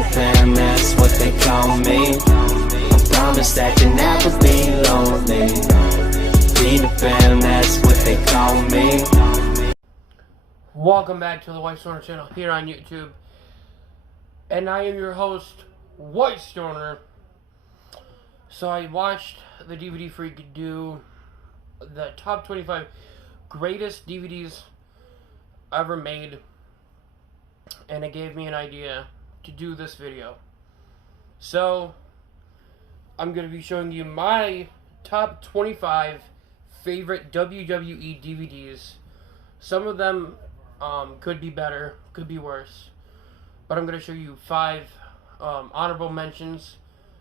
Peter Pan, that's what they call me. I promise that you'll never be lonely. Peter Pan, that's what they call me. Welcome back to the White Stoner channel here on YouTube. And I am your host, White Stoner. So I watched the DVD Freak do the top 25 greatest DVDs ever made. And it gave me an idea to do this video. So I'm going to be showing you my top 25 favorite WWE DVDs. Some of them could be better, could be worse. But I'm going to show you 5 honorable mentions,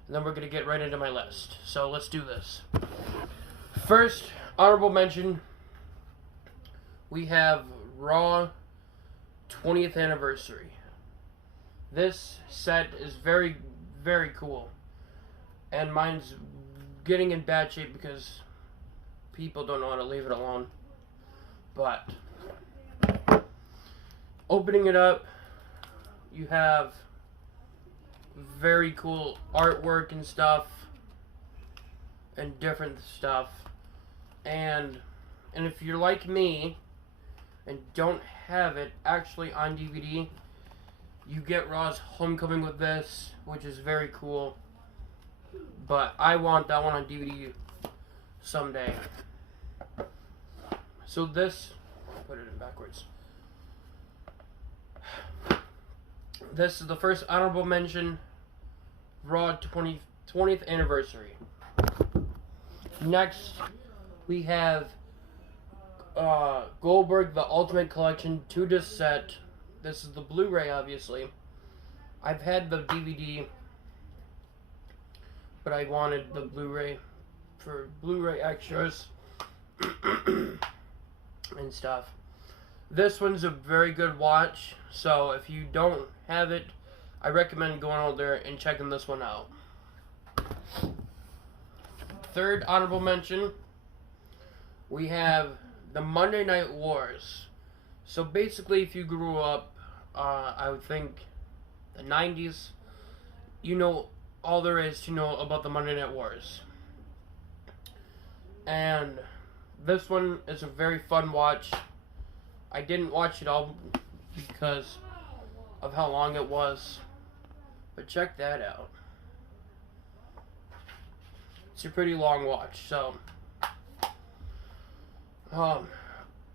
and then we're going to get right into my list. So let's do this. First honorable mention, we have Raw 20th Anniversary. This set is very, very cool. And mine's getting in bad shape because people don't know how to leave it alone. But opening it up, you have very cool artwork and stuff, and different stuff. And if you're like me and don't have it actually on DVD, you get Raw's Homecoming with this, which is very cool. But I want that one on DVD someday. So this, put it in backwards. This is the first honorable mention, Raw 20th Anniversary. Next, we have Goldberg, the Ultimate Collection 2-disc set. This is the Blu-ray, obviously. I've had the DVD, but I wanted the Blu-ray for Blu-ray extras and stuff. This one's a very good watch, so if you don't have it, I recommend going out there and checking this one out. Third honorable mention, we have the Monday Night Wars. So basically, if you grew up, I would think, the 90s, you know all there is to know about the Monday Night Wars. And this one is a very fun watch. I didn't watch it all because of how long it was, but check that out. It's a pretty long watch. So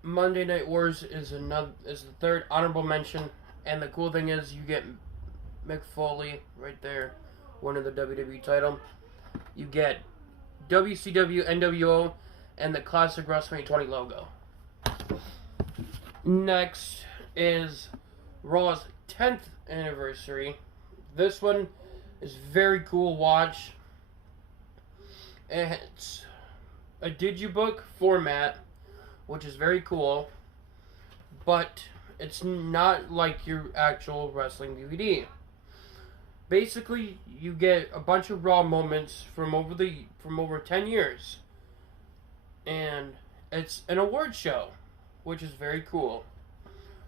Monday Night Wars is the third honorable mention, and the cool thing is you get Mick Foley right there, winning the WWE title. You get WCW, NWO, and the classic WrestleMania 20 logo. Next is Raw's 10th Anniversary. This one is very cool watch. It's a digibook format, which is very cool, but it's not like your actual wrestling DVD. Basically, you get a bunch of Raw moments from over 10 years, and it's an award show, which is very cool.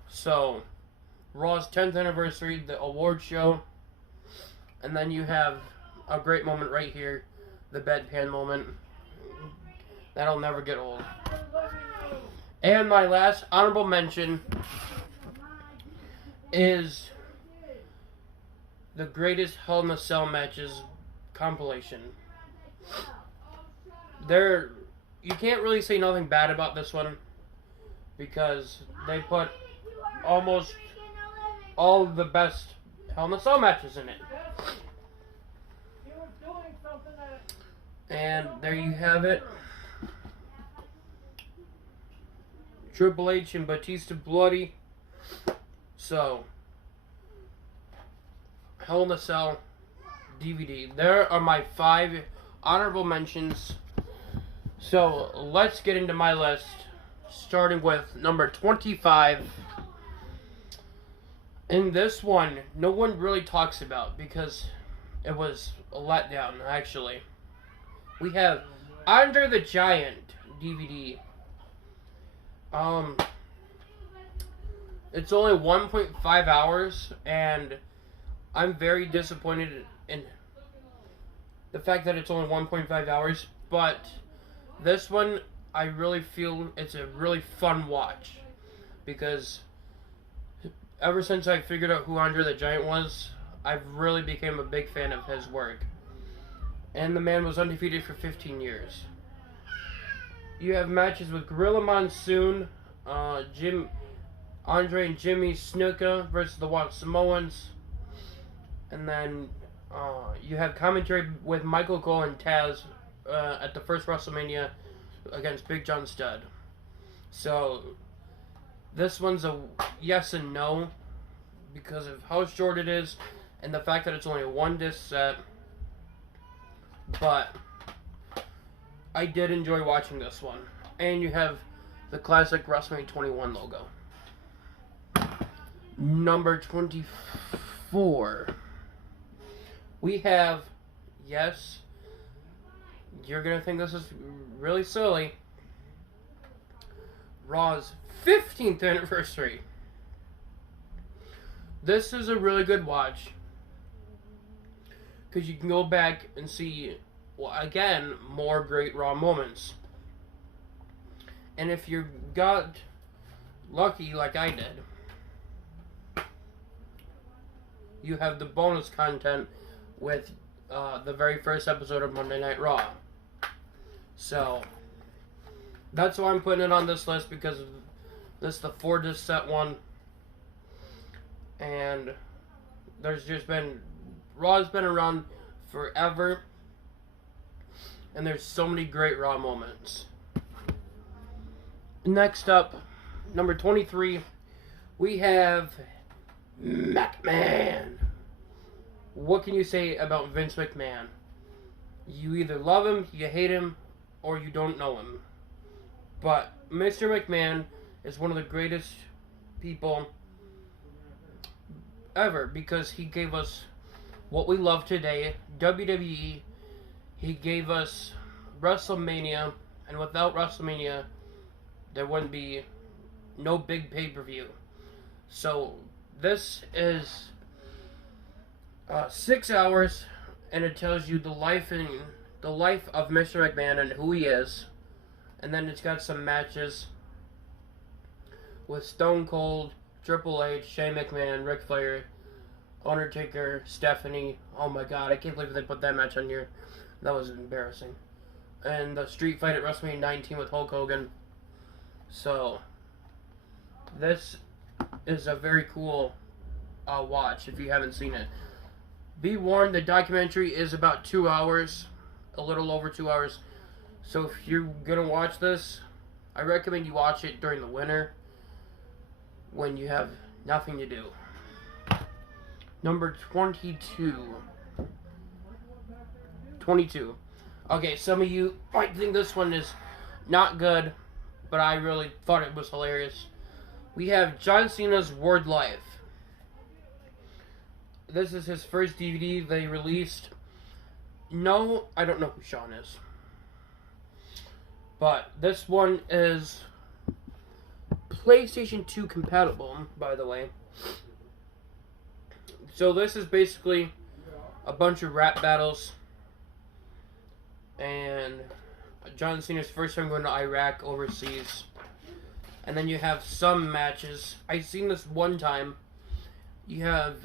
So, Raw's 10th Anniversary, the award show, and then you have a great moment right here, the bedpan moment. That'll never get old. And my last honorable mention is the greatest Hell in a Cell matches compilation. You can't really say nothing bad about this one, because they put almost all the best Hell in a Cell matches in it. And there you have it. Triple H and Batista bloody. So, Hell in a Cell DVD. There are my 5 honorable mentions. So, let's get into my list. Starting with number 25. And this one, no one really talks about because it was a letdown, actually. We have Andre the Giant DVD. It's only 1.5 hours, and I'm very disappointed in the fact that it's only 1.5 hours, but this one, I really feel it's a really fun watch, because ever since I figured out who Andre the Giant was, I've really become a big fan of his work. And the man was undefeated for 15 years. You have matches with Gorilla Monsoon, Andre and Jimmy Snuka versus the Wild Samoans. And then you have commentary with Michael Cole and Taz at the first WrestleMania against Big John Studd. So this one's a yes and no because of how short it is and the fact that it's only a one disc set. But I did enjoy watching this one. And you have the classic WrestleMania 21 logo. Number 24. We have, yes, you're going to think this is really silly, Raw's 15th anniversary. This is a really good watch, because you can go back and see, well, again, more great Raw moments. And if you got lucky like I did, you have the bonus content with the very first episode of Monday Night Raw. So that's why I'm putting it on this list, because this is the 4-disc set one. And there's just been, Raw's been around forever, and there's so many great Raw moments. Next up, number 23, we have McMahon. What can you say about Vince McMahon? You either love him, you hate him, or you don't know him. But Mr. McMahon is one of the greatest people ever, because he gave us what we love today, WWE. He gave us WrestleMania, and without WrestleMania, there wouldn't be no big pay-per-view. So this is 6 hours, and it tells you the life of Mr. McMahon and who he is. And then it's got some matches with Stone Cold, Triple H, Shane McMahon, Ric Flair, Undertaker, Stephanie. Oh my god, I can't believe they put that match on here. That was embarrassing. And the street fight at WrestleMania 19 with Hulk Hogan. So this is a very cool watch if you haven't seen it. Be warned, the documentary is about 2 hours, a little over 2 hours. So if you're going to watch this, I recommend you watch it during the winter when you have nothing to do. Number 22. 22. Okay, some of you might think this one is not good, but I really thought it was hilarious. We have John Cena's Word Life. This is his first DVD they released. No, I don't know who Sean is. But this one is PlayStation 2 compatible, by the way. So this is basically a bunch of rap battles. And John Cena's first time going to Iraq overseas. And then you have some matches. I've seen this one time. You have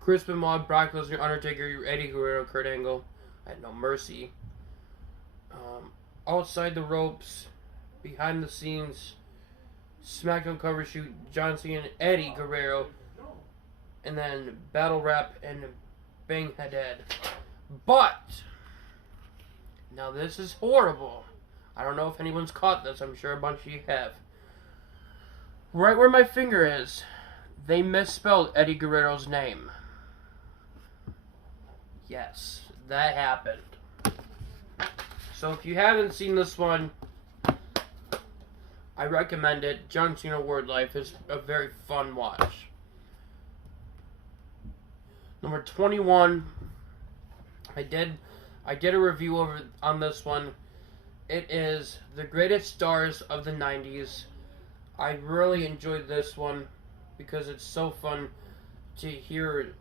Chris Benoit, Brock Lesnar, Undertaker, Eddie Guerrero, Kurt Angle. I had No Mercy. Outside the ropes, behind the scenes, SmackDown cover shoot, John Cena, Eddie Guerrero, and then battle rap and Bang Hadad. But now this is horrible. I don't know if anyone's caught this. I'm sure a bunch of you have. Right where my finger is, they misspelled Eddie Guerrero's name. Yes, that happened. So if you haven't seen this one, I recommend it. John Cena Word Life is a very fun watch. Number 21. I did a review on this one. It is the greatest stars of the 90s. I really enjoyed this one because it's so fun to hear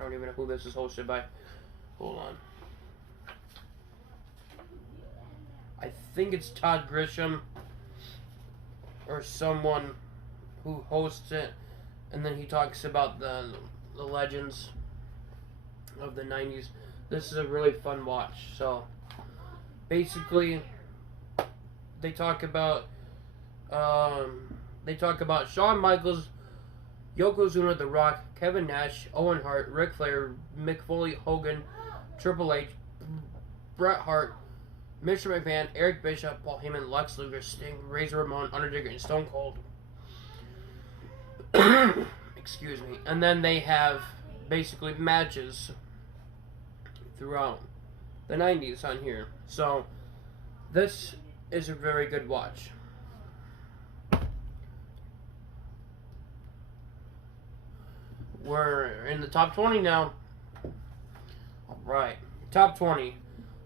I don't even know who this is hosted by. Hold on. I think it's Todd Grisham or someone who hosts it, and then he talks about the legends of the 90s. This is a really fun watch. So basically they talk about Shawn Michaels, Yokozuna, The Rock, Kevin Nash, Owen Hart, Ric Flair, Mick Foley, Hogan, Triple H, Bret Hart, Mr. McMahon, Eric Bischoff, Paul Heyman, Lex Luger, Sting, Razor Ramon, Undertaker, and Stone Cold. Excuse me. And then they have basically matches throughout the 90s on here. So this is a very good watch. We're in the top 20 now. Alright, top 20.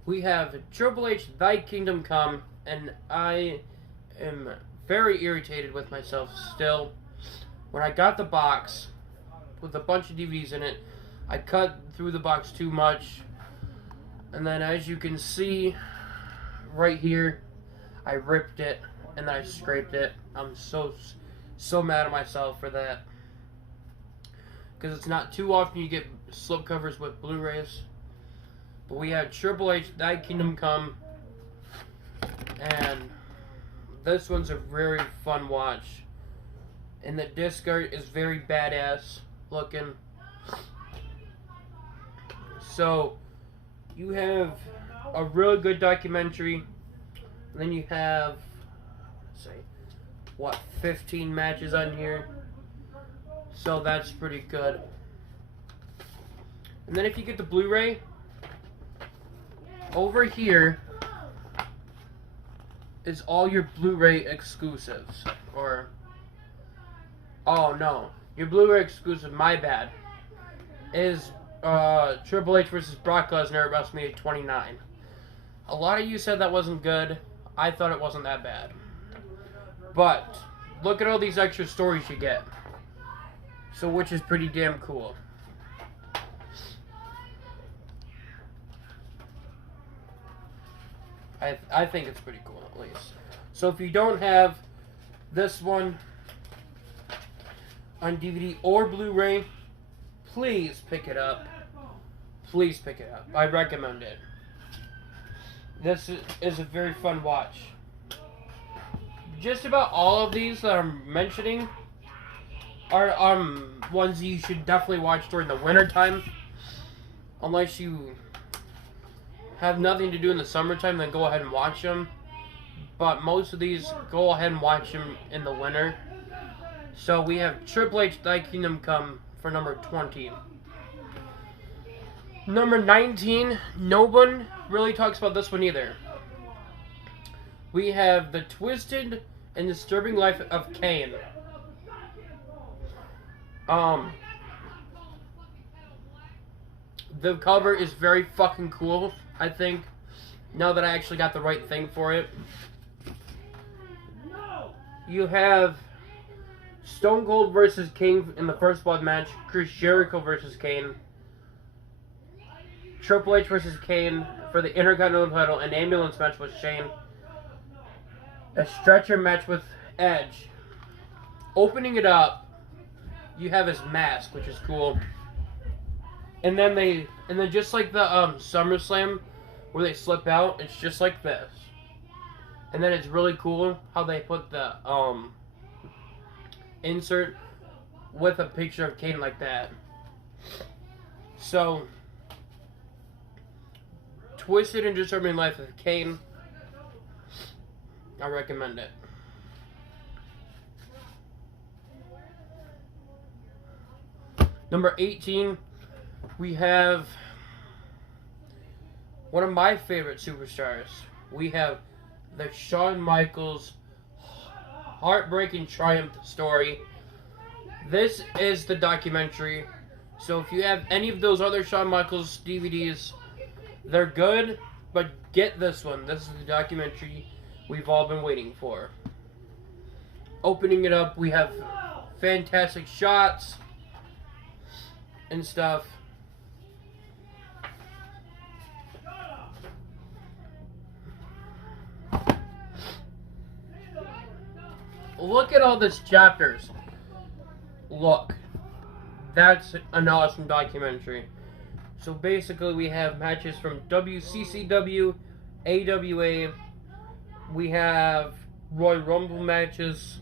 We have Triple H, Thy Kingdom Come, and I am very irritated with myself still. When I got the box with a bunch of DVDs in it, I cut through the box too much. And then as you can see right here, I ripped it and then I scraped it. I'm so mad at myself for that. Because it's not too often you get slipcovers with Blu-rays. But we have Triple H, Thy Kingdom Come. And this one's a very fun watch. And the disc art is very badass looking. So you have a really good documentary. And then you have, let's say, what, 15 matches on here. So that's pretty good. And then if you get the Blu-ray, over here is all your Blu-ray exclusives. Or, oh no, your Blu-ray exclusive, my bad, is Triple H versus Brock Lesnar at WrestleMania 29. A lot of you said that wasn't good. I thought it wasn't that bad. But look at all these extra stories you get. So, which is pretty damn cool. I think it's pretty cool, at least. So, if you don't have this one on DVD or Blu-ray, please pick it up. Please pick it up. I recommend it. This is a very fun watch. Just about all of these that I'm mentioning are ones you should definitely watch during the winter time. Unless you have nothing to do in the summertime, then go ahead and watch them. But most of these, go ahead and watch them in the winter. So we have Triple H, Thy Kingdom Come for number 20. Number 19, no one really talks about this one either. We have The Twisted and Disturbing Life of Kane. The cover is very fucking cool, I think, now that I actually got the right thing for it. You have Stone Cold versus Kane in the First Blood match, Chris Jericho versus Kane, Triple H versus Kane for the Intercontinental title, an ambulance match with Shane, a stretcher match with Edge. Opening it up, you have his mask, which is cool. And then just like the SummerSlam where they slip out, it's just like this. And then it's really cool how they put the insert with a picture of Kane like that. So, Twisted and Disturbing Life of Kane, I recommend it. Number 18, we have one of my favorite superstars. We have the Shawn Michaels Heartbreaking Triumph story. This is the documentary. So if you have any of those other Shawn Michaels DVDs, they're good, but get this one. This is the documentary we've all been waiting for. Opening it up, we have fantastic shots and stuff. look at all these chapters. Look, that's an awesome documentary. So basically, we have matches from WCCW, AWA. We have Royal Rumble matches,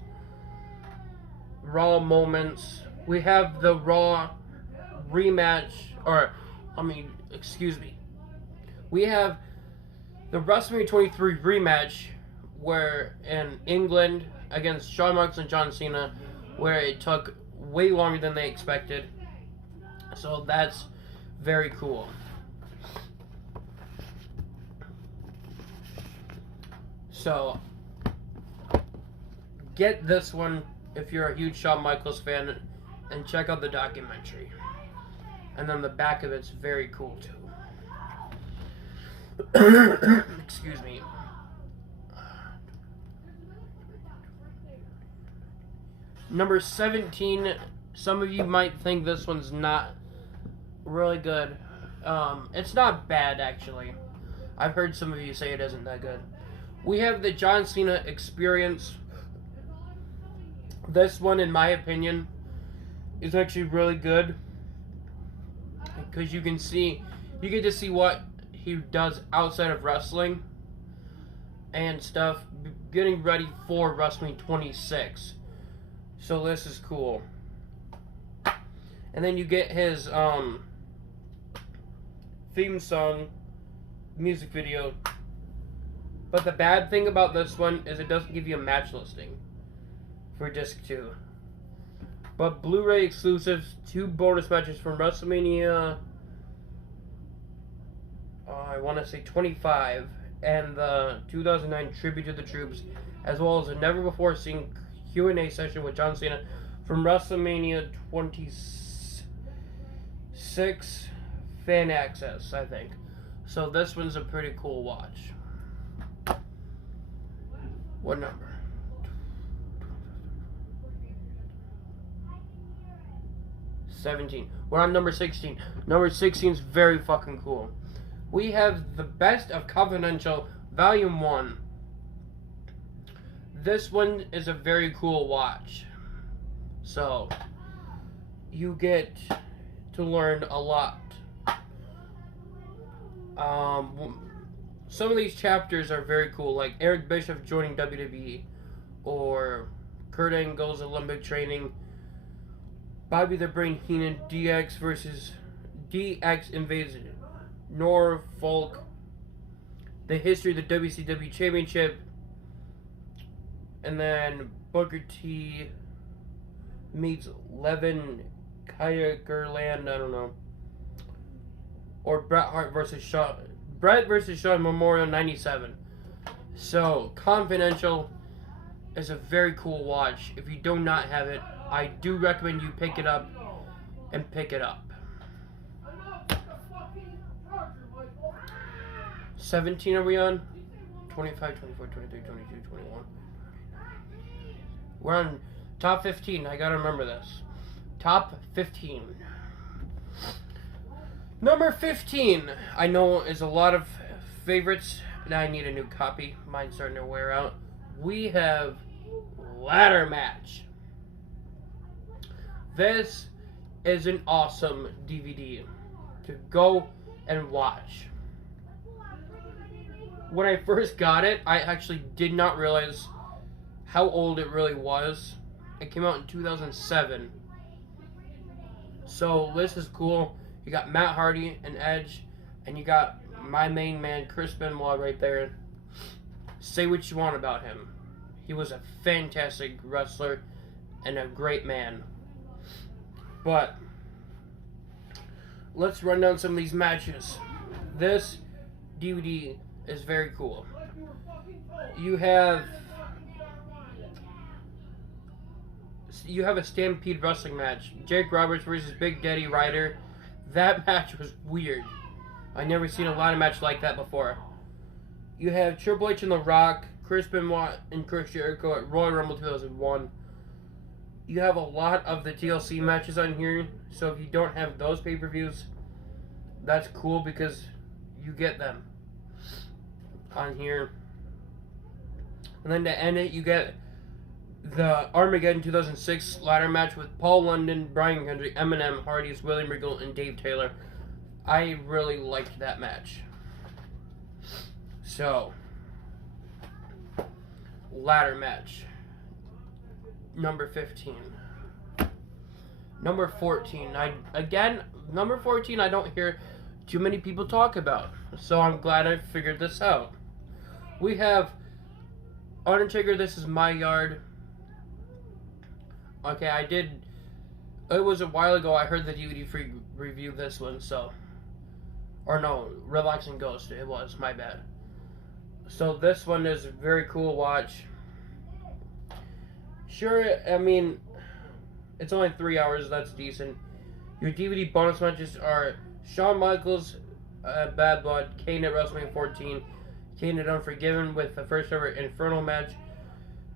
Raw moments. We have the Raw rematch, we have the WrestleMania 23 rematch, where in England against Shawn Michaels and John Cena, where it took way longer than they expected. So that's very cool. So get this one if you're a huge Shawn Michaels fan, and check out the documentary. And then the back of it's very cool too. Excuse me. Number 17. Some of you might think this one's not really good. It's not bad, actually. I've heard some of you say it isn't that good. We have the John Cena Experience. This one, in my opinion, is actually really good, because you get to see what he does outside of wrestling and stuff, getting ready for WrestleMania 26. So this is cool. And then you get his theme song music video. But the bad thing about this one is it doesn't give you a match listing for disc 2. But Blu-ray exclusives, 2 bonus matches from WrestleMania, I want to say 25, and the 2009 Tribute to the Troops, as well as a never-before-seen Q&A session with John Cena from WrestleMania 26 Fan Access, I think. So this one's a pretty cool watch. What number? 17. We're on number 16. Number 16 is very fucking cool. We have the Best of Confidential Volume 1. This one is a very cool watch. So, you get to learn a lot. Some of these chapters are very cool, like Eric Bischoff joining WWE, or Kurt Angle's Olympic training, Bobby the Brain Heenan, DX versus DX invades Norfolk, the history of the WCW Championship, and then Booker T meets Levin Kierkeland, I don't know, or Bret Hart versus Shawn Memorial 97. So, Confidential is a very cool watch. If you do not have it, I do recommend you pick it up and pick it up. 17 are we on? 25, 24, 23, 22, 21. We're on top 15. I gotta remember this. Top 15. Number 15, I know, is a lot of favorites, and I need a new copy. Mine's starting to wear out. We have Ladder Match. This is an awesome DVD to go and watch. When I first got it, I actually did not realize how old it really was. It came out in 2007. So this is cool. You got Matt Hardy and Edge, and you got my main man, Chris Benoit, right there. Say what you want about him. He was a fantastic wrestler and a great man. But let's run down some of these matches. This DVD is very cool. You have a Stampede Wrestling match. Jake Roberts versus Big Daddy Ryder. That match was weird. I never seen a ladder match like that before. You have Triple H and The Rock, Chris Benoit and Chris Jericho at Royal Rumble 2001. You have a lot of the TLC matches on here, so if you don't have those pay-per-views, that's cool because you get them on here. And then to end it, you get the Armageddon 2006 ladder match with Paul London, Brian Kendrick, Eminem, Hardy's, William Regal, and Dave Taylor. I really liked that match. So, ladder match. Number 15. Number 14. Number 14 I don't hear too many people talk about. So I'm glad I figured this out. We have Undertaker, This Is My Yard. Okay, it was a while ago I heard the DVD free review this one, so. Or no, Relaxing Ghost, it was, my bad. So this one is a very cool watch. Sure, I mean, it's only 3 hours, that's decent. Your DVD bonus matches are Shawn Michaels, Bad Blood, Kane at WrestleMania 14, Kane at Unforgiven with the first ever Inferno match,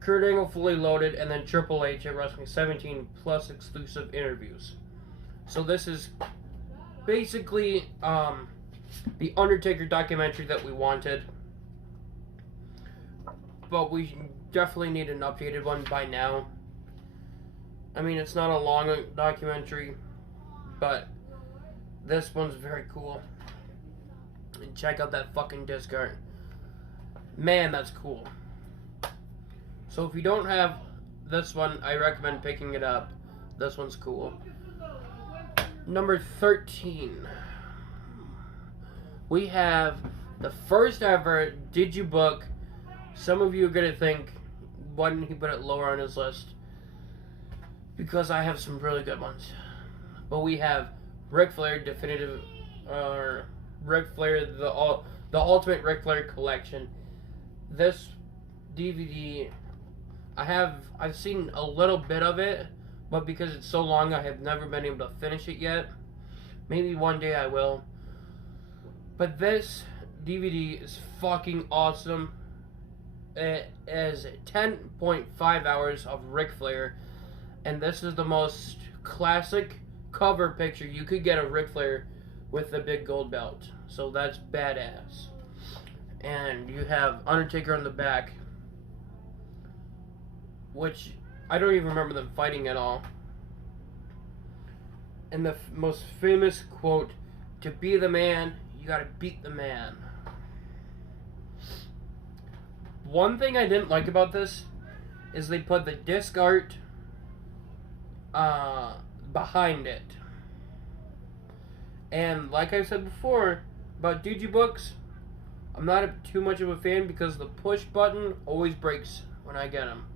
Kurt Angle Fully Loaded, and then Triple H at WrestleMania 17 plus exclusive interviews. So this is basically the Undertaker documentary that we wanted, but we definitely need an updated one by now. I mean, it's not a long documentary, but this one's very cool. And check out that fucking disc art. Man, that's cool. So if you don't have this one, I recommend picking it up. This one's cool. Number 13. We have the first ever Did You Book. Some of you are going to think, why didn't he put it lower on his list? Because I have some really good ones. But we have Ric Flair Definitive, Ric Flair, the Ultimate Ric Flair Collection. This DVD, I've seen a little bit of it, but because it's so long, I have never been able to finish it yet. Maybe one day I will. But this DVD is fucking awesome. It is 10.5 hours of Ric Flair, and this is the most classic cover picture you could get of Ric Flair with the big gold belt. So that's badass. And you have Undertaker on the back, which I don't even remember them fighting at all. And the most famous quote, "To be the man, you gotta beat the man." One thing I didn't like about this is they put the disc art behind it. And like I said before about Digibooks, I'm not too much of a fan because the push button always breaks when I get them.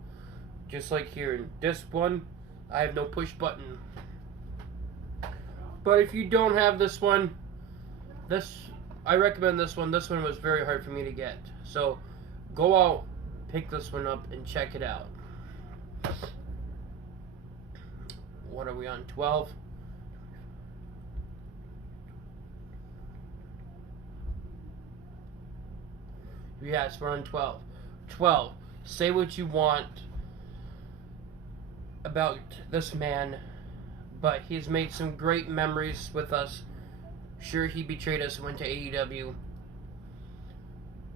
Just like here in disc 1, I have no push button. But if you don't have this one, I recommend this one. This one was very hard for me to get. So go out, pick this one up, and check it out. What are we on? 12? Yes, we're on 12. 12. Say what you want about this man, but he's made some great memories with us. Sure, he betrayed us and went to AEW.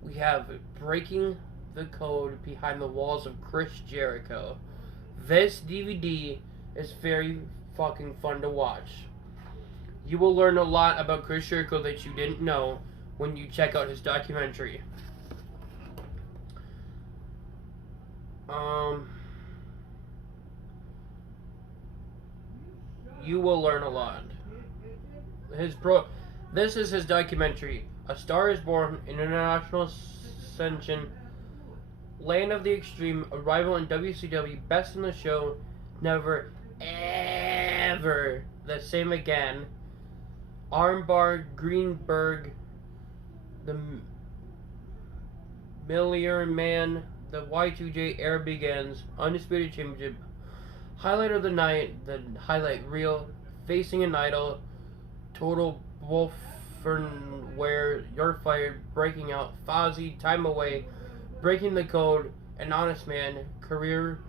We have Breaking the Code Behind the Walls of Chris Jericho. This DVD is very fucking fun to watch. You will learn a lot about Chris Jericho that you didn't know when you check out his documentary. You will learn a lot. This is his documentary. A Star is Born, International Ascension, Land of the Extreme, Arrival in WCW, Best in the Show, Never Ever the Same Again, Armbar, Greenberg, The Million Man, The Y2J Era Begins, Undisputed Championship, Highlight of the Night, the highlight reel, Facing an Idol, Total Wolfenware, You're Fired, Breaking Out, Fozzy, Time Away, Breaking the Code, An Honest Man, Career,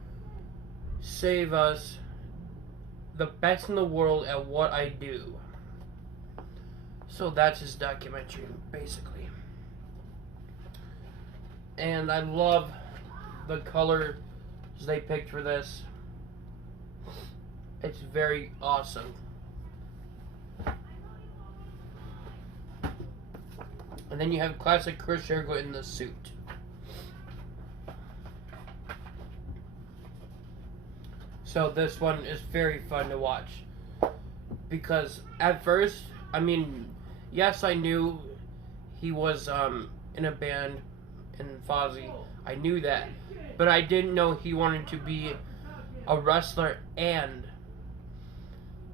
Save Us, The Best in the World at What I Do. So that's his documentary, basically. And I love the color they picked for this. It's very awesome. And then you have classic Chris Jericho in the suit. So this one is very fun to watch. Because at first, I mean, yes, I knew he was in a band in Fozzy. I knew that. But I didn't know he wanted to be a wrestler and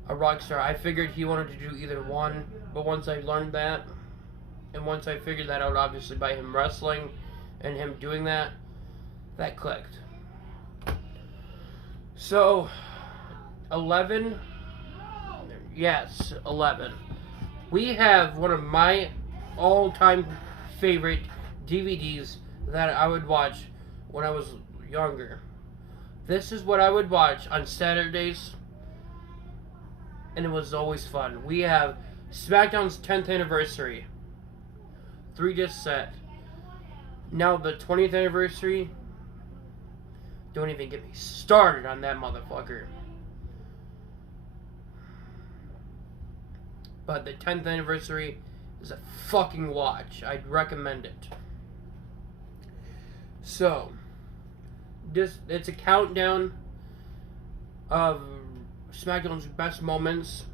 a rock star. I figured he wanted to do either one. But once I learned that, and once I figured that out, obviously, by him wrestling and him doing that, that clicked. So, 11. Yes, 11. We have one of my all-time favorite DVDs that I would watch when I was younger. This is what I would watch on Saturdays, and it was always fun. We have SmackDown's 10th anniversary, 3-disc set. Now the 20th anniversary, don't even get me started on that motherfucker. But the 10th anniversary is a fucking watch. I'd recommend it. So, it's a countdown of SmackDown's best moments,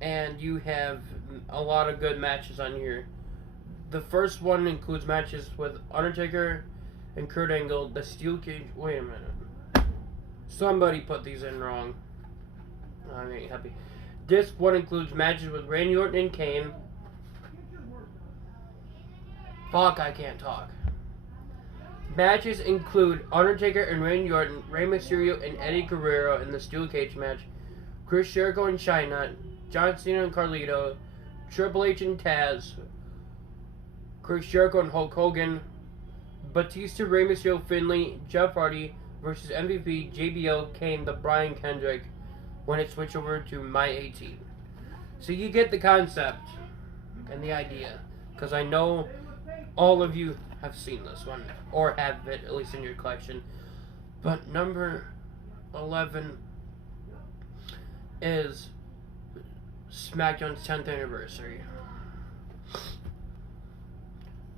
and you have a lot of good matches on here. The first one includes matches with Undertaker and Kurt Angle, the Steel Cage. Wait a minute. Somebody put these in wrong. I ain't happy. Disc 1 includes matches with Randy Orton and Kane. Fuck, I can't talk. Matches include Undertaker and Randy Orton, Rey Mysterio and Eddie Guerrero in the Steel Cage match, Chris Jericho and Chyna, John Cena and Carlito, Triple H and Taz, Chris Jericho and Hulk Hogan, Batista, Rey Mysterio, Finlay, Jeff Hardy versus MVP, JBL, Kane, the Brian Kendrick, when it switched over to My 18. So you get the concept and the idea, because I know all of you have seen this one, or have it, at least in your collection. But number 11 is SmackDown's 10th anniversary.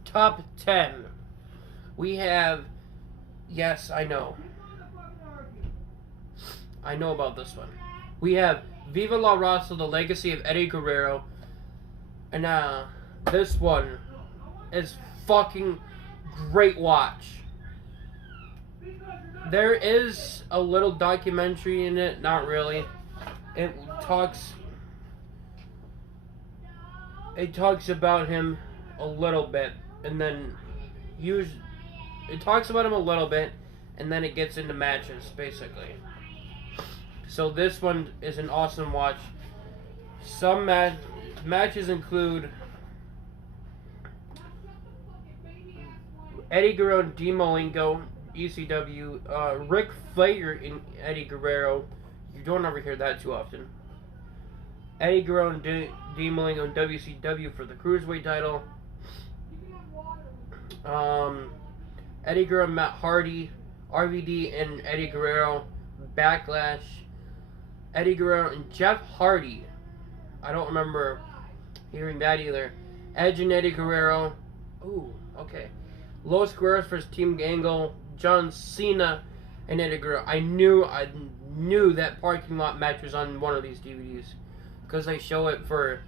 Top 10. We have, yes, I know about this one. We have Viva La Raza, the legacy of Eddie Guerrero. And this one is fucking great watch. There is a little documentary in it, not really. It talks about him a little bit, and then it talks about him a little bit, and then it gets into matches, basically. So this one is an awesome watch. Some matches include Eddie Guerrero and Dean Malenko, ECW, Ric Flair and Eddie Guerrero. You don't ever hear that too often. Eddie Guerrero and Dean Malenko in WCW for the Cruiserweight title. Eddie Guerrero and Matt Hardy, RVD and Eddie Guerrero, Backlash. Eddie Guerrero and Jeff Hardy. I don't remember hearing that either. Edge and Eddie Guerrero. Ooh, okay. Los Guerreros versus Team Angle. John Cena and Eddie Guerrero. I knew that parking lot match was on one of these DVDs, because they show it for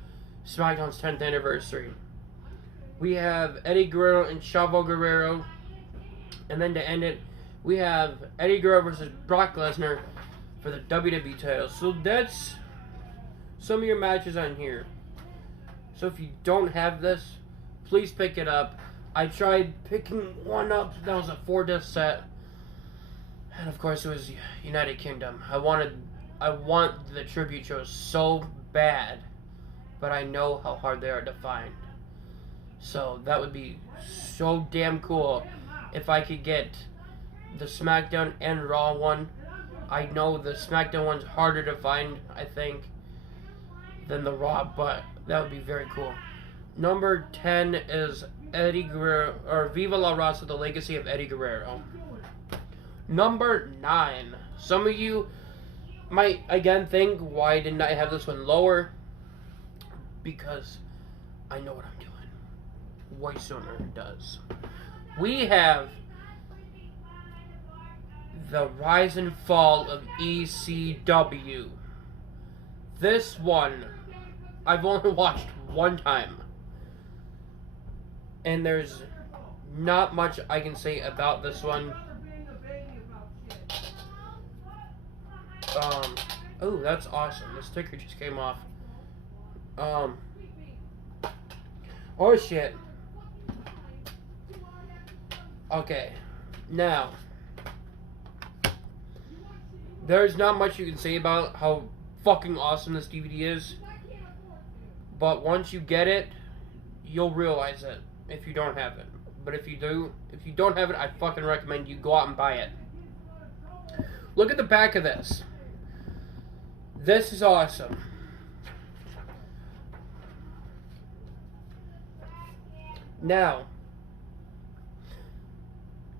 SmackDown's 10th anniversary. We have Eddie Guerrero and Chavo Guerrero. And then to end it, we have Eddie Guerrero versus Brock Lesnar for the WWE title. So that's some of your matches on here. So if you don't have this, please pick it up. I tried picking one up. That was a 4-disc set. And of course it was United Kingdom. I want the tribute shows so bad, but I know how hard they are to find. So that would be so damn cool if I could get the SmackDown and Raw one. I know the SmackDown one's harder to find, I think, than the Raw, but that would be very cool. Number 10 is Eddie Guerrero, or Viva La Raza, the legacy of Eddie Guerrero. Number 9. Some of you might again think, why didn't I have this one lower? Because I know what I'm doing. Voice owner does. We have the rise and fall of ECW. This one I've only watched one time, and there's not much I can say about this one. Oh, that's awesome. The sticker just came off. Oh shit. Okay, now, there's not much you can say about how fucking awesome this DVD is, but once you get it, you'll realize it if you don't have it. But if you don't have it, I fucking recommend you go out and buy it. Look at the back of this. This is awesome. Now,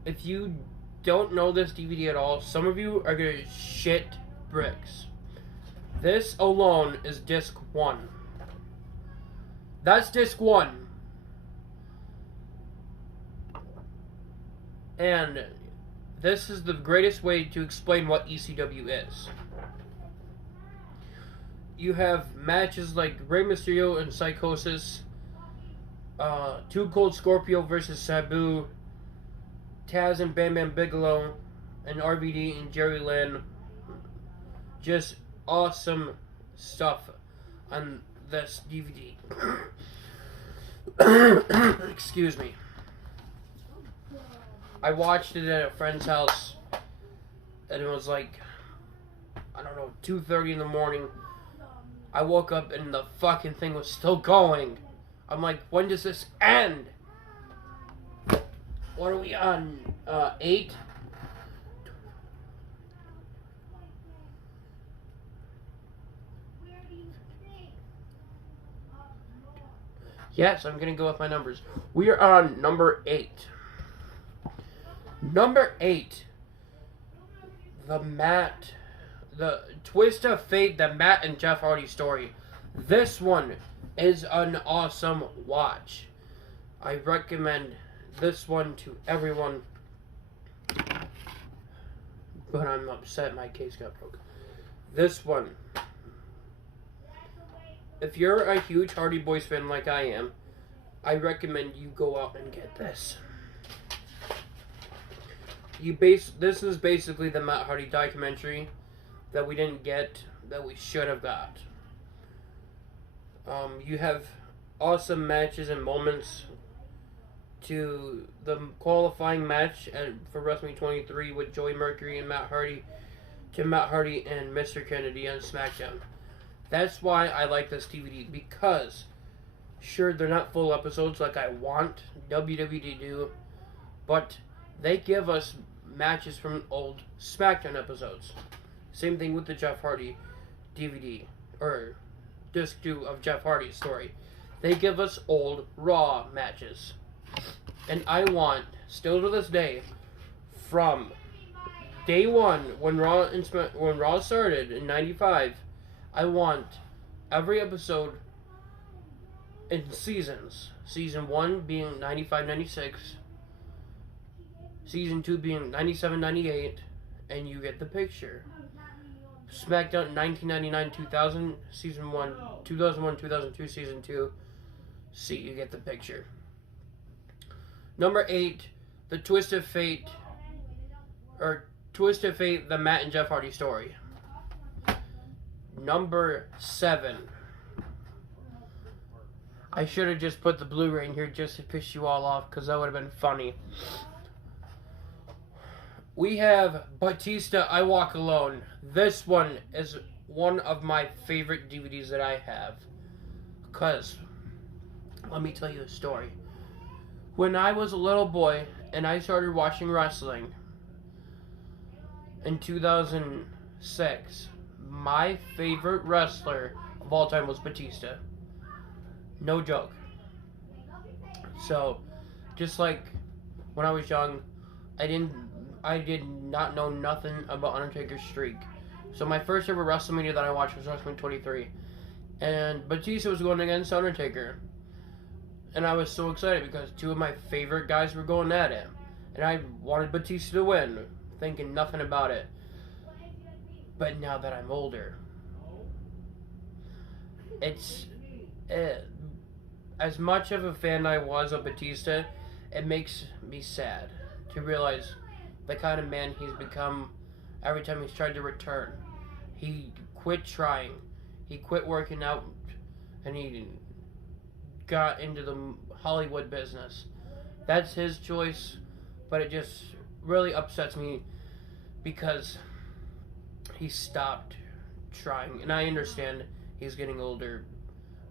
if you don't know this DVD at all, some of you are gonna shit bricks. This alone is disc 1. That's disc 1. And this is the greatest way to explain what ECW is. You have matches like Rey Mysterio and Psychosis, Too Cold Scorpio versus Sabu, Taz and Bam Bam Bigelow, and RVD and Jerry Lynn. Just awesome stuff on this DVD. Excuse me. I watched it at a friend's house, and it was like, I don't know, 2:30 in the morning. I woke up and the fucking thing was still going. I'm like, when does this end? What are we on? 8? Yes, I'm gonna go with my numbers. We are on number 8. Number 8. The Twist of Fate, the Matt and Jeff Hardy story. This one is an awesome watch. I recommend this one to everyone. But I'm upset my case got broke. This one. If you're a huge Hardy Boys fan like I am, I recommend you go out and get this. This is basically the Matt Hardy documentary that we didn't get, that we should have got. You have awesome matches and moments to the qualifying match for WrestleMania 23 with Joey Mercury and Matt Hardy, to Matt Hardy and Mr. Kennedy on SmackDown. That's why I like this DVD, because sure, they're not full episodes like I want WWE to do, but they give us matches from old SmackDown episodes. Same thing with the Jeff Hardy DVD, or disc 2 of Jeff Hardy's story. They give us old Raw matches. And I want, still to this day, from day one, when Raw started in 95, I want every episode in seasons. Season 1 being 95-96, Season 2 being 97-98, and you get the picture. SmackDown 1999-2000, Season 1, 2001-2002, Season 2. See, you get the picture. Number 8, the Twist of Fate, the Matt and Jeff Hardy story. Number 7. I should have just put the Blu-ray in here just to piss you all off, because that would have been funny. We have Batista, I Walk Alone. This one is one of my favorite DVDs that I have. Because, let me tell you a story. When I was a little boy and I started watching wrestling in 2006, my favorite wrestler of all time was Batista. No joke. So, just like when I was young, I didn't I did not know nothing about Undertaker's streak. So my first ever WrestleMania that I watched was WrestleMania 23. And Batista was going against Undertaker. And I was so excited because two of my favorite guys were going at it. And I wanted Batista to win, thinking nothing about it. But now that I'm older, as much of a fan I was of Batista, it makes me sad to realize the kind of man he's become every time he's tried to return. He quit trying. He quit working out, and he got into the Hollywood business. That's his choice, but it just really upsets me because he stopped trying. And I understand he's getting older,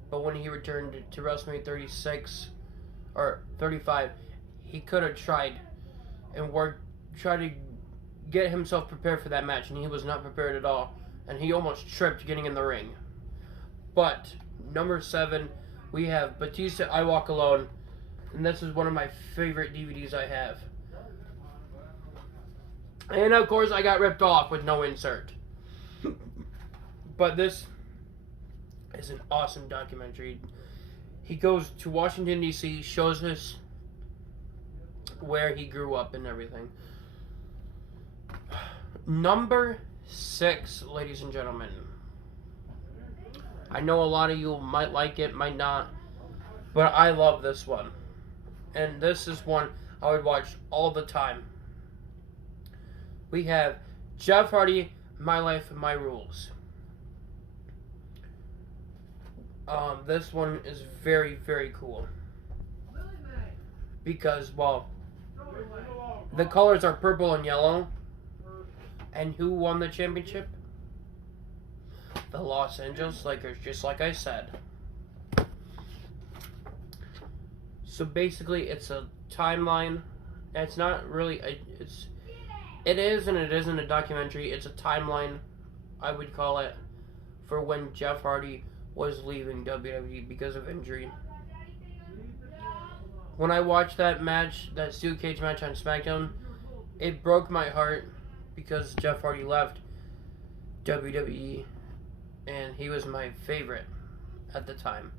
but when he returned to WrestleMania 36 or 35, he could have tried and tried to get himself prepared for that match, and he was not prepared at all, and he almost tripped getting in the ring. But number 7, we have Batista, I Walk Alone, and this is one of my favorite DVDs I have. And of course, I got ripped off with no insert. But this is an awesome documentary. He goes to Washington, D.C., shows us where he grew up and everything. Number 6, ladies and gentlemen. I know a lot of you might like it, might not, but I love this one. And this is one I would watch all the time. We have Jeff Hardy, My Life, My Rules. This one is very, very cool. Because, well, the colors are purple and yellow. And who won the championship? The Los Angeles Lakers, just like I said. So basically, it's a timeline. It's not really it is and it isn't a documentary. It's a timeline, I would call it, for when Jeff Hardy was leaving WWE because of injury. When I watched that match, that steel cage match on SmackDown, it broke my heart because Jeff Hardy left WWE, and he was my favorite at the time.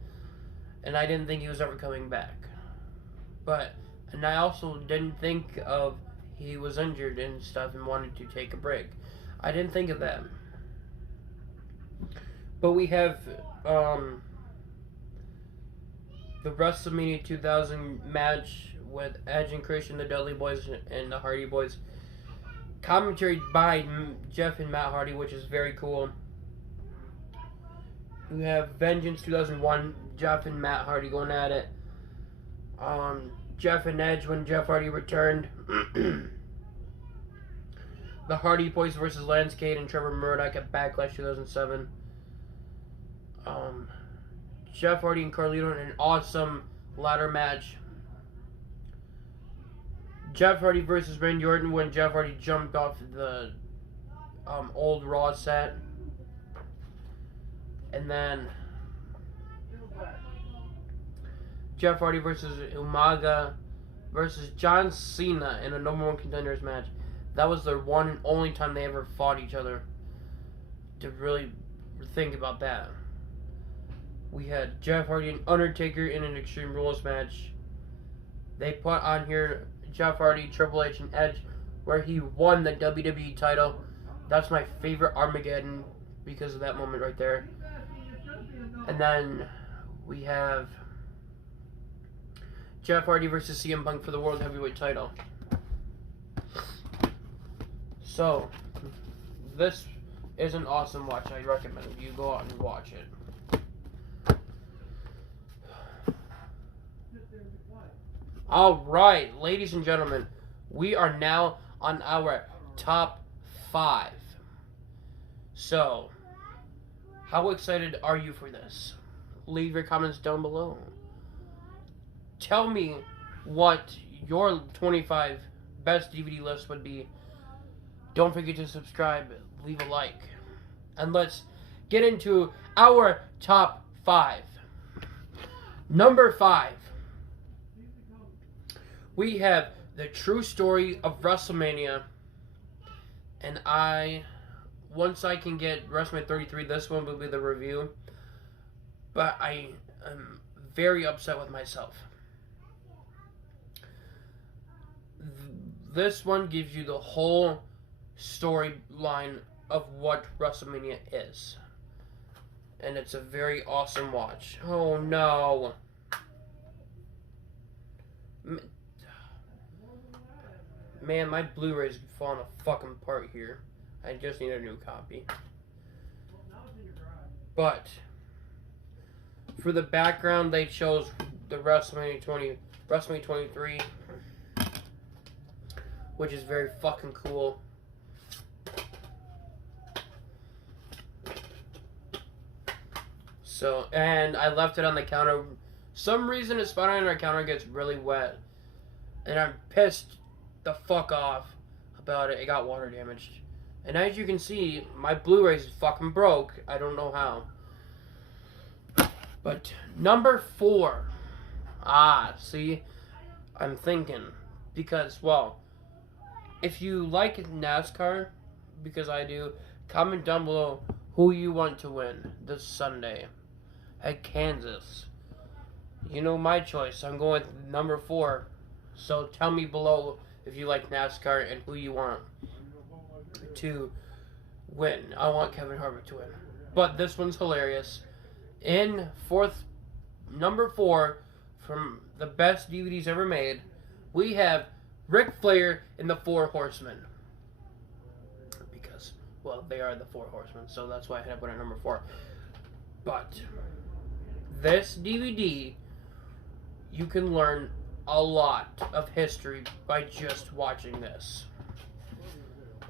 And I didn't think he was ever coming back. And I also didn't think of he was injured and stuff and wanted to take a break. I didn't think of that. But we have the WrestleMania 2000 match with Edge and Christian, the Dudley Boys, and the Hardy Boys. Commentary by Jeff and Matt Hardy, which is very cool. We have Vengeance 2001, Jeff and Matt Hardy going at it. Jeff and Edge when Jeff Hardy returned. The Hardy Boys versus Lance Cade and Trevor Murdoch at Backlash 2007. Jeff Hardy and Carlito in an awesome ladder match. Jeff Hardy versus Randy Orton when Jeff Hardy jumped off the old Raw set. And then Jeff Hardy versus Umaga versus John Cena in a number 1 contenders match. That was the one and only time they ever fought each other. To really think about that. We had Jeff Hardy and Undertaker in an Extreme Rules match. They put on here Jeff Hardy, Triple H, and Edge, where he won the WWE title. That's my favorite Armageddon because of that moment right there. And then we have Jeff Hardy versus CM Punk for the World Heavyweight title. So, this is an awesome watch. I recommend you go out and watch it. Alright, ladies and gentlemen, we are now on our top 5. So, how excited are you for this? Leave your comments down below. Tell me what your 25 best DVD list would be. Don't forget to subscribe, leave a like, and let's get into our top 5. Number 5. We have The True Story of WrestleMania And once I can get WrestleMania 33, this one will be the review. But I am very upset with myself. This one gives you the whole storyline of what WrestleMania is. And it's a very awesome watch. Oh no. Man, my Blu-ray's falling fucking apart here. I just need a new copy. But for the background, they chose the WrestleMania 23, which is very fucking cool. So, and I left it on the counter. Some reason a spot on our counter gets really wet, and I'm pissed the fuck off about it. It got water damaged. And as you can see, my Blu-ray's fucking broke. I don't know how. But number 4. See? I'm thinking. Because, well, if you like NASCAR, because I do, comment down below who you want to win this Sunday at Kansas. You know my choice. I'm going with number 4. So tell me below if you like NASCAR and who you want to win. I want Kevin Harvick to win. But this one's hilarious. In number 4, from the best DVDs ever made, we have Ric Flair and the Four Horsemen. Because, well, they are the Four Horsemen, so that's why I had to put it at number 4. But this DVD, you can learn a lot of history by just watching this.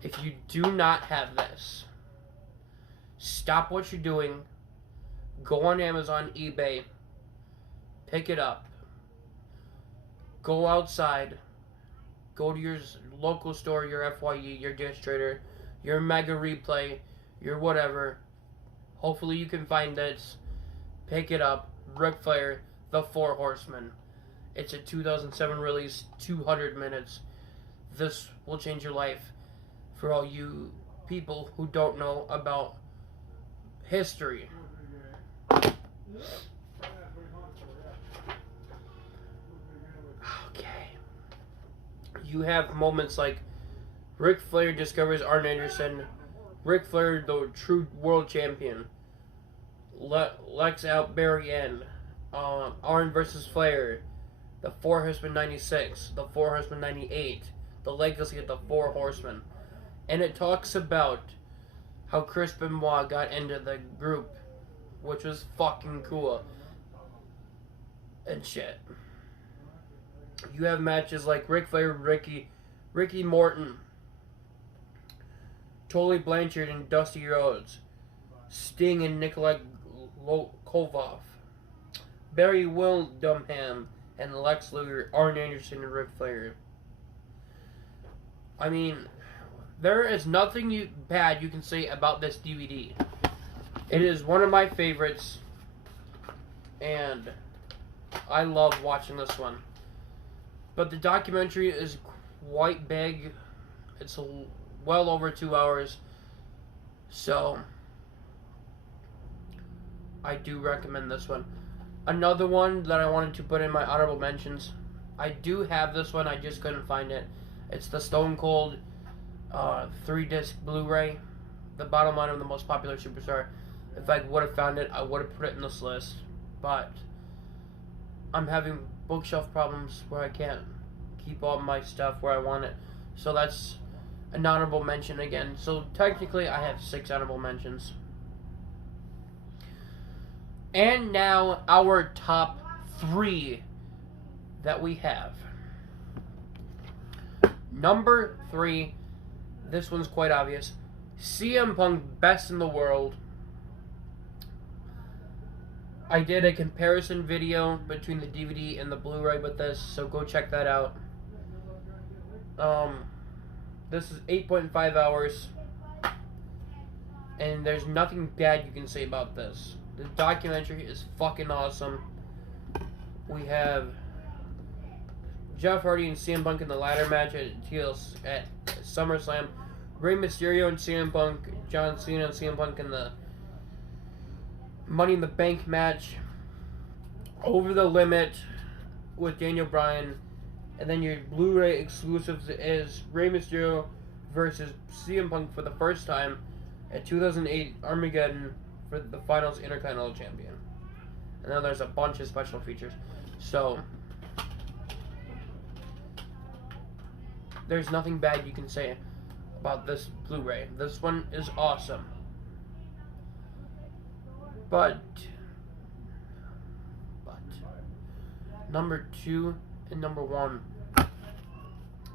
If you do not have this, stop what you're doing, go on Amazon, eBay, pick it up, go outside, go to your local store, your FYE, your Dish Trader, your Mega Replay, your whatever. Hopefully you can find this, pick it up, Ric Flair, The Four Horsemen. It's a 2007 release, 200 minutes. This will change your life for all you people who don't know about history. Okay. You have moments like Ric Flair discovers Arn Anderson, Ric Flair, the true world champion, Lex out Barry N, Arn versus Flair, the Four Horsemen 96, the Four Horsemen 98, the legacy of the Four Horsemen. And it talks about how Chris Benoit got into the group, which was fucking cool. And shit. You have matches like Ric Flair, Ricky Morton, Tully Blanchard and Dusty Rhodes, Sting and Nikolai Kovalov, Barry Windham and Lex Luger, Arn Anderson and Ric Flair. I mean, there is nothing bad you can say about this DVD. It is one of my favorites, and I love watching this one. But the documentary is quite big. It's well over 2 hours, so I do recommend this one. Another one that I wanted to put in my honorable mentions, I do have this one, I just couldn't find it. It's the Stone Cold 3-disc Blu-ray, the bottom line of the most popular superstar. If I would have found it, I would have put it in this list, but I'm having bookshelf problems where I can't keep all my stuff where I want it, so that's an honorable mention again. So technically I have 6 honorable mentions. And now our top 3 that we have. Number 3, this one's quite obvious. CM Punk, Best in the World. I did a comparison video between the DVD and the Blu-ray with this, so go check that out. This is 8.5 hours, and there's nothing bad you can say about this. The documentary is fucking awesome. We have Jeff Hardy and CM Punk in the ladder match at SummerSlam, Rey Mysterio and CM Punk, John Cena and CM Punk in the Money in the Bank match. Over the Limit with Daniel Bryan. And then your Blu-ray exclusives is Rey Mysterio versus CM Punk for the first time at 2008 Armageddon for the Finals Intercontinental Champion. And then there's a bunch of special features. So, there's nothing bad you can say about this Blu-ray. This one is awesome. But number 2 and number 1,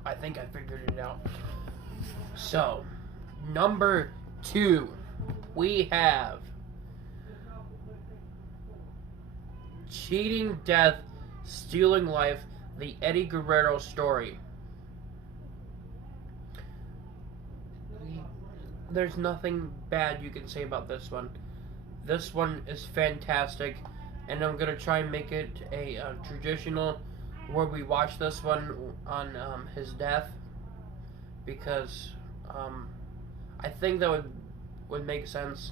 I think I figured it out. So, number 2, we have Cheating Death, Stealing Life, the Eddie Guerrero story. There's nothing bad you can say about this one. This one is fantastic, and I'm going to try and make it a traditional where we watch this one on his death, because I think that would make sense,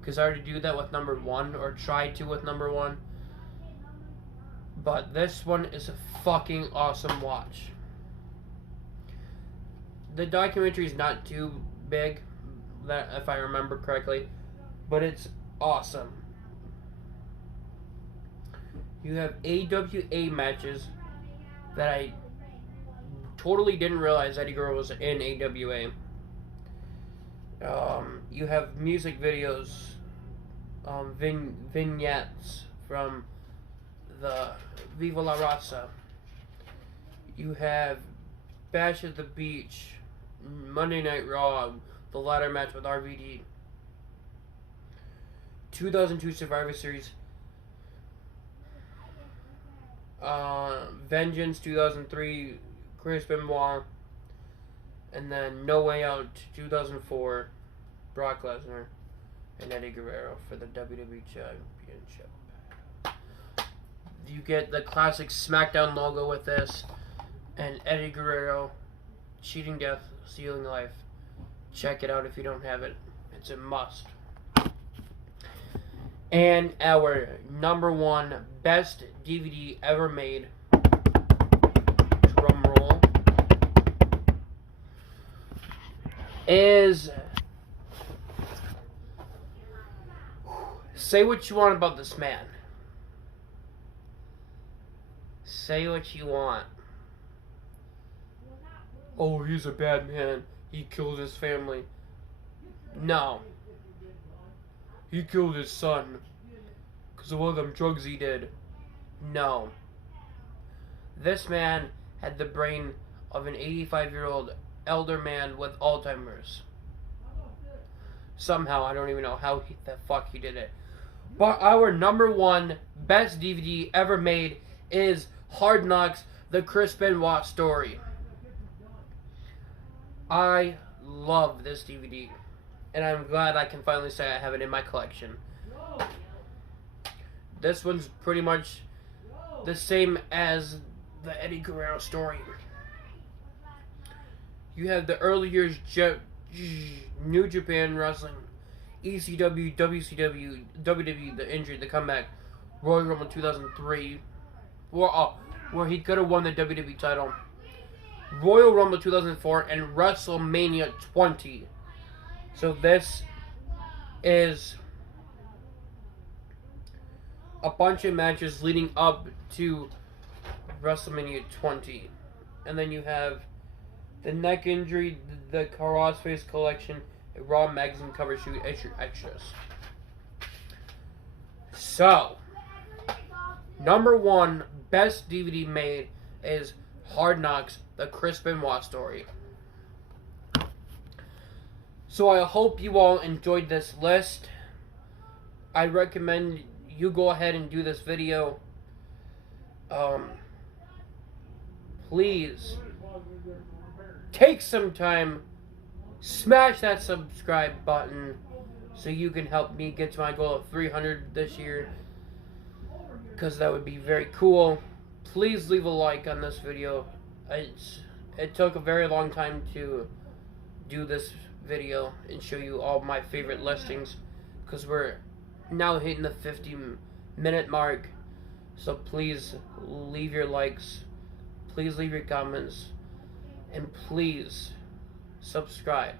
because I already do that with number 1, or tried to with number 1. But this one is a fucking awesome watch. The documentary is not too big, that if I remember correctly, but it's awesome. You have AWA matches that I totally didn't realize Eddie Guerrero was in AWA. You have music videos, vignettes from the Viva La Raza. You have Bash at the Beach, Monday Night Raw, the ladder match with RVD, 2002 Survivor Series, Vengeance 2003, Chris Benoit, and then No Way Out 2004, Brock Lesnar and Eddie Guerrero for the WWE Championship. You get the classic SmackDown logo with this, and Eddie Guerrero, Cheating Death, Stealing Life. Check it out if you don't have it. It's a must. And our number 1 best DVD ever made, drum roll, is Say What You Want About This Man. Say what you want. Oh, he's a bad man. He killed his family. No. He killed his son because of all them drugs he did. No. This man had the brain of an 85-year-old elder man with Alzheimer's. Somehow, I don't even know how the fuck he did it. But our number 1 best DVD ever made is Hard Knocks, the Chris Benoit story. I love this DVD, and I'm glad I can finally say I have it in my collection. This one's pretty much the same as the Eddie Guerrero story. You have the early years New Japan Wrestling, ECW, WCW, WWE, the injury, the comeback, Royal Rumble 2003, where he could have won the WWE title, Royal Rumble 2004, and WrestleMania 20. So this is a bunch of matches leading up to WrestleMania 20. And then you have the neck injury, the Crossface collection, a Raw magazine cover shoot, extras. So, number 1 best DVD made is Hard Knocks, the Chris Benoit story. So I hope you all enjoyed this list. I recommend you go ahead and do this video. Please take some time, smash that subscribe button so you can help me get to my goal of 300 this year, because that would be very cool. Please leave a like on this video. It took a very long time to do this video and show you all my favorite listings, because we're now hitting the 50-minute mark. So please leave your likes, please leave your comments, and please subscribe,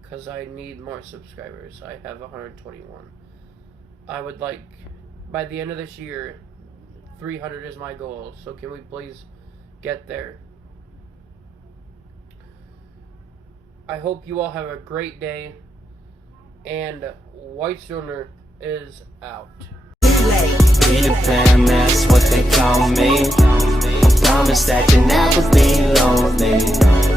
because I need more subscribers. I have 121. I would like, by the end of this year, 300 is my goal. So can we please get there? I hope you all have a great day, and White Stoner is out. Peter Pan, that's what they call me. I promise that you never be lonely.